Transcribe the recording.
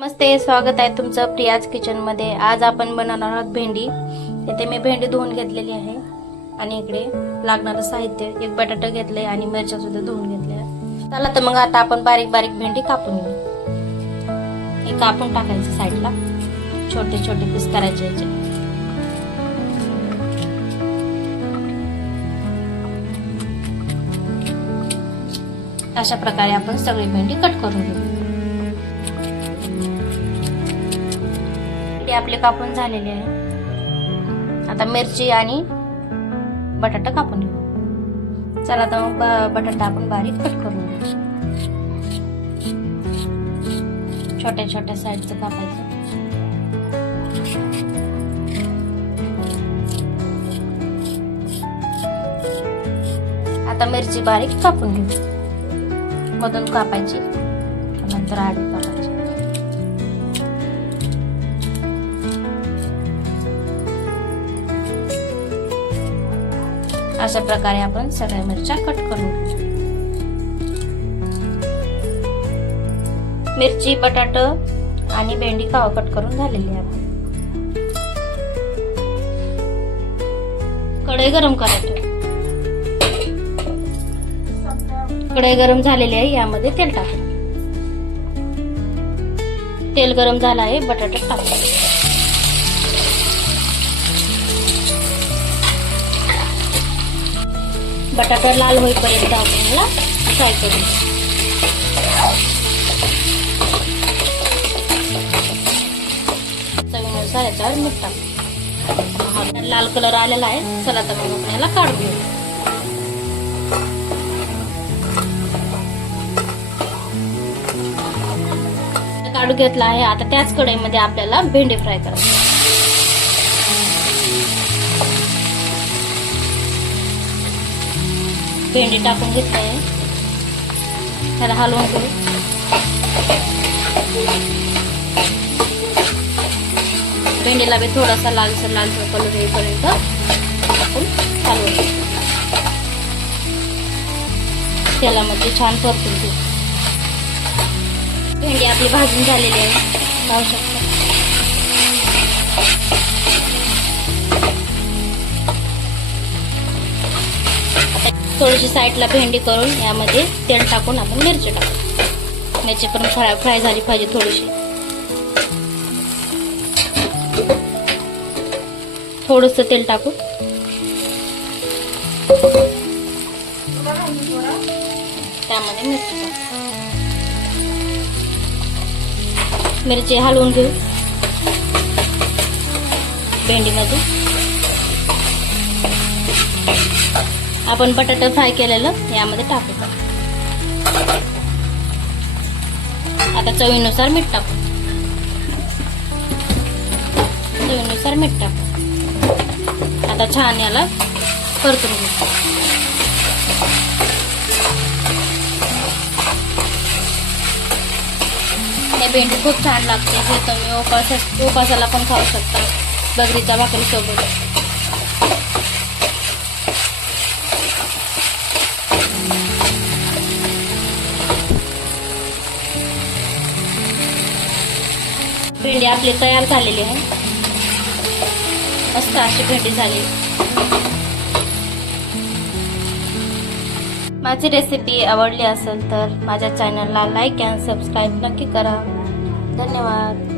नमस्ते, स्वागत आहे तुमचं प्रियाज किचन मध्ये। आज आपण बनवणार आहोत भेंडी। इथे मी भेंडी धुवून घेतलेली आहे आणि इकडे लागणारं साहित्य एक बटाटा घेतले आणि मिरच्या सुद्धा धुवून घेतल्या। चला तर मग आता आपण बारीक बारीक भेंडी कापून घेऊ। हे कापून टाकायचं साईडला, छोटे छोटे पीस करायचे याचे। अशा प्रकारे आपण सगळी भेंडी कट करून घेऊ। आपले कापून झालेले आहे। आता मिरची आणि बटाटा कापून घेऊ। चला तर मग बटाटा आपण बारीक कट करून घेऊ। छोट्या छोट्या साईडचं कापायचं। आता मिरची बारीक कापून घेऊ। मधून कापायची, नंतर आडी कापायची। अशा प्रकारे आपण सगळ्या मिरच्या कट करून घेऊ। मिरची, बटाटा आणि भेंडी कट करून झालेली आहे। कढई गरम करायची। कढई गरम झालेली आहे, यामध्ये तेल टाका। तेल गरम झालं आहे, बटाटा टाका। बटाटा लाल होईपर्यंत आपण याला फ्राय करू। चवीनुसार याच्यावर मीठ टाकू। लाल कलर आलेला आहे, चला तर मग आपण याला काढून घेऊ। काढून घेतला आहे। आता त्याच कढईमध्ये आपल्याला भेंडी फ्राय करायची। भेंडी टाकून घेतली आहे, त्याला हलवून घेऊ। भेंडीला बी थोडासा लालसर कलर येईपर्यंत आपण हलवून घेऊ। तेलामध्ये छान परतून घेऊ। भेंडी आपली भाजून झालेली आहे, पाहू शकता। थोडीशी साईडला भेंडी करून यामध्ये तेल टाकून आपण मिरची टाकू। मिरची पण फ्राय झाली पाहिजे थोडीशी। थोडंसं तेल टाकू, त्यामध्ये मिरची टाकू। मिरची हलवून घेऊ भेंडीमध्ये। आपण बटाटा फ्राय केलेलं यामध्ये टाकू। आता चवीनुसार मीठ टाकू। चवीनुसार मीठ टाकू। आता छान याला परतून घेऊ। हे भेंडी खूप छान लागते। हे तुम्ही उपासाला पण खाऊ शकता, बगरीच्या भाकरी सोबत। भेंडी आपली तयार झालेली आहे। मस्त अशी भेंडी झाली। माझी रेसिपी आवडली असेल तर माझ्या चॅनलला लाईक आणि सबस्क्राईब नक्की करा। धन्यवाद।